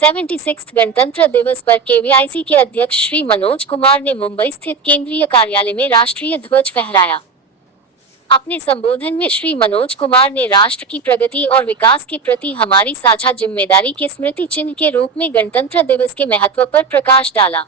76 गणतंत्र दिवस पर केवीआईसी के अध्यक्ष श्री मनोज कुमार ने मुंबई स्थित केंद्रीय कार्यालय में राष्ट्रीय ध्वज फहराया। अपने संबोधन में श्री मनोज कुमार ने राष्ट्र की प्रगति और विकास के प्रति हमारी साझा जिम्मेदारी के स्मृति चिन्ह के रूप में गणतंत्र दिवस के महत्व पर प्रकाश डाला।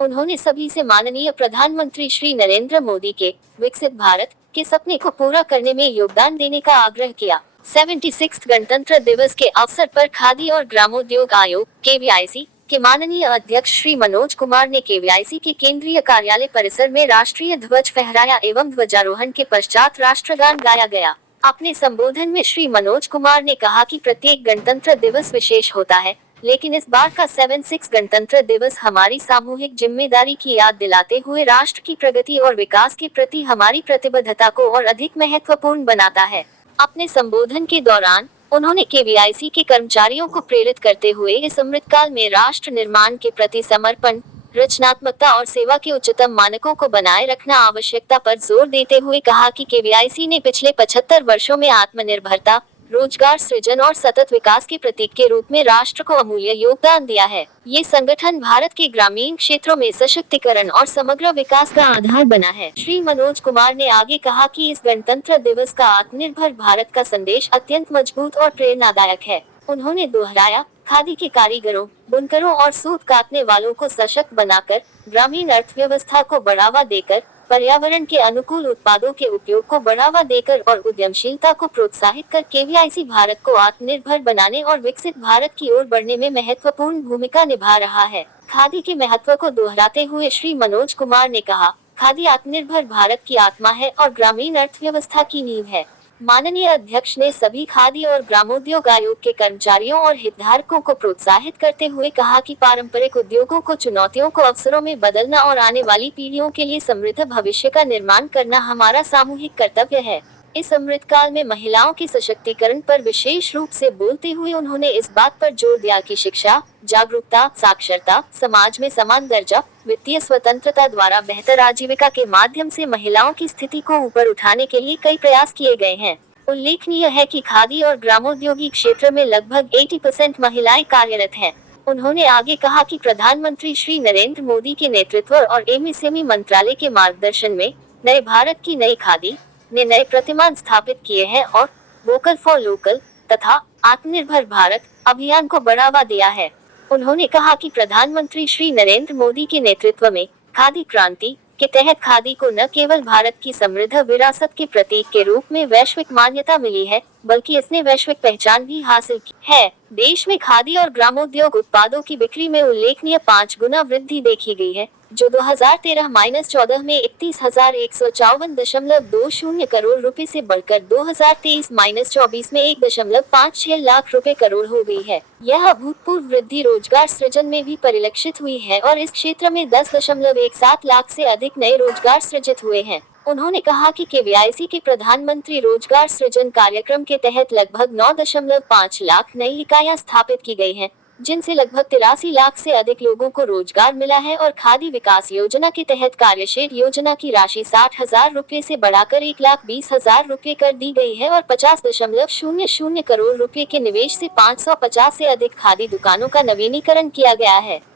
उन्होंने सभी से माननीय प्रधानमंत्री श्री नरेंद्र मोदी के विकसित भारत के सपने को पूरा करने में योगदान देने का आग्रह किया। 76 गणतंत्र दिवस के अवसर पर खादी और ग्रामोद्योग आयोग केवीआईसी के माननीय अध्यक्ष श्री मनोज कुमार ने केवीआईसी के केंद्रीय कार्यालय परिसर में राष्ट्रीय ध्वज फहराया एवं ध्वजारोहण के पश्चात राष्ट्रगान गाया गया। अपने संबोधन में श्री मनोज कुमार ने कहा कि प्रत्येक गणतंत्र दिवस विशेष होता है, लेकिन इस बार का 76 गणतंत्र दिवस हमारी सामूहिक जिम्मेदारी की याद दिलाते हुए राष्ट्र की प्रगति और विकास के प्रति हमारी प्रतिबद्धता को और अधिक महत्वपूर्ण बनाता है। अपने संबोधन के दौरान उन्होंने केवीआईसी के कर्मचारियों को प्रेरित करते हुए इस अमृतकाल में राष्ट्र निर्माण के प्रति समर्पण, रचनात्मकता और सेवा के उच्चतम मानकों को बनाए रखना आवश्यकता पर जोर देते हुए कहा कि केवीआईसी ने पिछले 75 वर्षों में आत्मनिर्भरता, रोजगार सृजन और सतत विकास के प्रतीक के रूप में राष्ट्र को अमूल्य योगदान दिया है। ये संगठन भारत के ग्रामीण क्षेत्रों में सशक्तिकरण और समग्र विकास का आधार बना है। श्री मनोज कुमार ने आगे कहा कि इस गणतंत्र दिवस का आत्मनिर्भर भारत का संदेश अत्यंत मजबूत और प्रेरणादायक है। उन्होंने दोहराया, खादी के कारीगरों, बुनकरों और सूत काटने वालों को सशक्त बनाकर, ग्रामीण अर्थव्यवस्था को बढ़ावा देकर, पर्यावरण के अनुकूल उत्पादों के उपयोग को बढ़ावा देकर और उद्यमशीलता को प्रोत्साहित कर केवीआईसी भारत को आत्मनिर्भर बनाने और विकसित भारत की ओर बढ़ने में महत्वपूर्ण भूमिका निभा रहा है। खादी के महत्व को दोहराते हुए श्री मनोज कुमार ने कहा, खादी आत्मनिर्भर भारत की आत्मा है और ग्रामीण अर्थव्यवस्था की नींव है। माननीय अध्यक्ष ने सभी खादी और ग्रामोद्योग आयोग के कर्मचारियों और हितधारकों को प्रोत्साहित करते हुए कहा कि पारंपरिक उद्योगों को चुनौतियों को अवसरों में बदलना और आने वाली पीढ़ियों के लिए समृद्ध भविष्य का निर्माण करना हमारा सामूहिक कर्तव्य है। इस अमृतकाल में महिलाओं के सशक्तिकरण पर विशेष रूप से बोलते हुए उन्होंने इस बात पर जोर दिया कि शिक्षा, जागरूकता, साक्षरता, समाज में समान दर्जा, वित्तीय स्वतंत्रता द्वारा बेहतर आजीविका के माध्यम से महिलाओं की स्थिति को ऊपर उठाने के लिए कई प्रयास किए गए हैं। उल्लेखनीय है कि खादी और ग्रामोद्योगी क्षेत्र में लगभग 80% महिलाएं कार्यरत हैं। उन्होंने आगे कहा कि प्रधानमंत्री श्री नरेंद्र मोदी के नेतृत्व और एमएसएमई मंत्रालय के मार्गदर्शन में नए भारत की नई खादी ने नए प्रतिमान स्थापित किए हैं और वोकल फॉर लोकल तथा आत्मनिर्भर भारत अभियान को बढ़ावा दिया है। उन्होंने कहा कि प्रधानमंत्री श्री नरेंद्र मोदी के नेतृत्व में खादी क्रांति के तहत खादी को न केवल भारत की समृद्ध विरासत के प्रतीक के रूप में वैश्विक मान्यता मिली है, बल्कि इसने वैश्विक पहचान भी हासिल की है। देश में खादी और ग्रामोद्योग उत्पादों की बिक्री में उल्लेखनीय 5 गुना वृद्धि देखी गई है, जो 2013-14 में 31,154.20 करोड़ रुपए से बढ़कर 2023-24 में 1.56 लाख रुपए करोड़ हो गई है। यह अभूतपूर्व वृद्धि रोजगार सृजन में भी परिलक्षित हुई है और इस क्षेत्र में 10.17 लाख से अधिक नए रोजगार सृजित हुए हैं। उन्होंने कहा कि केवीआईसी के प्रधानमंत्री रोजगार सृजन कार्यक्रम के तहत लगभग 9.5 लाख नई इकाइयां स्थापित की गई हैं, जिनसे लगभग 83 लाख से अधिक लोगों को रोजगार मिला है और खादी विकास योजना के तहत कार्यशील योजना की राशि 60,000 रुपए से बढ़ाकर 1,20,000 रुपए कर दी गई है और 50.00 करोड़ रुपए के निवेश से 550 से अधिक खादी दुकानों का नवीनीकरण किया गया है।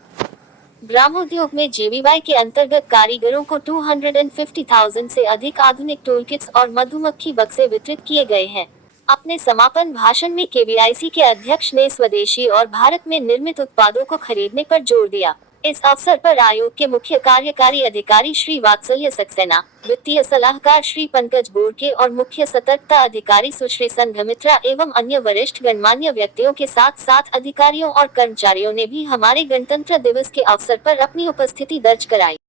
ग्रामोद्योग में जेवीवाई के अंतर्गत कारीगरों को 250,000 से अधिक आधुनिक टूलकिट्स और मधुमक्खी बक्से वितरित किए गए हैं। अपने समापन भाषण में केवीआईसी के अध्यक्ष ने स्वदेशी और भारत में निर्मित उत्पादों को खरीदने पर जोर दिया। इस अवसर पर आयोग के मुख्य कार्यकारी अधिकारी श्री वात्सल्य सक्सेना, वित्तीय सलाहकार श्री पंकज बोरके और मुख्य सतर्कता अधिकारी सुश्री संघमित्रा एवं अन्य वरिष्ठ गणमान्य व्यक्तियों के साथ साथ अधिकारियों और कर्मचारियों ने भी हमारे गणतंत्र दिवस के अवसर पर अपनी उपस्थिति दर्ज कराई।